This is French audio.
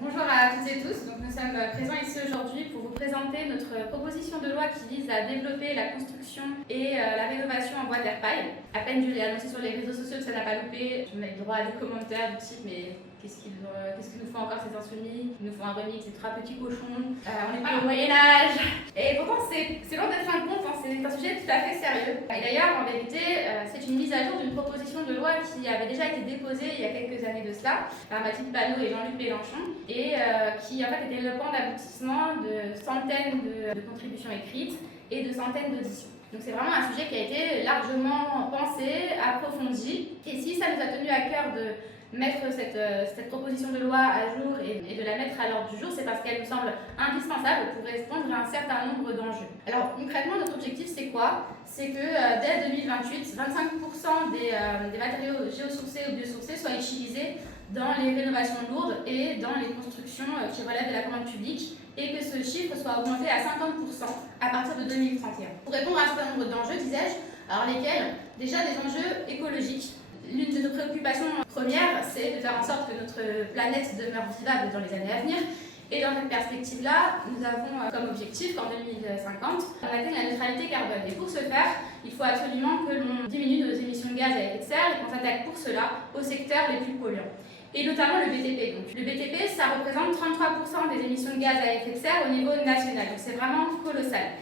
Bonjour à toutes et tous. Nous sommes présents ici aujourd'hui pour vous présenter notre proposition de loi qui vise à développer la construction et la rénovation en bois terre paille. À peine je l'ai annoncé sur les réseaux sociaux que ça n'a pas loupé. Je mets le droit à des commentaires du type mais qu'est-ce qu'il nous faut encore ces insoumis? Il nous faut un remix, ces trois petits cochons. On n'est pas au Moyen-Âge. Et pourtant c'est loin d'être un conte, c'est un sujet tout à fait sérieux. Et d'ailleurs, en vérité, c'est une mise à jour d'une proposition de loi qui avait déjà été déposée il y a quelques années de cela par Mathilde Panot et Jean-Luc Mélenchon et qui en fait était le point d'aboutissement de centaines de contributions écrites et de centaines d'auditions. Donc c'est vraiment un sujet qui a été largement pensé, approfondi. Et si ça nous a tenu à cœur de mettre cette proposition de loi à jour et de la mettre à l'ordre du jour, c'est parce qu'elle nous semble indispensable pour répondre à un certain nombre d'enjeux. Alors concrètement, notre objectif c'est quoi? C'est que dès 2028, 25% des matériaux géosourcés ou biosourcés soient utilisés dans les rénovations lourdes et dans les constructions qui relèvent de la commande publique et que ce chiffre soit augmenté à 50% à partir de 2031. Pour répondre à un certain nombre d'enjeux, disais-je, alors lesquels? Déjà des enjeux écologiques. L'une de nos préoccupations premières, c'est de faire en sorte que notre planète demeure vivable dans les années à venir. Et dans cette perspective-là, nous avons comme objectif qu'en 2050, on atteigne la neutralité carbone. Et pour ce faire, il faut absolument que l'on diminue nos émissions de gaz à effet de serre et qu'on s'attaque pour cela aux secteurs les plus polluants. Et notamment le BTP. Donc, le BTP, ça représente 33% des émissions de gaz à effet de serre au niveau national. Donc c'est vraiment colossal.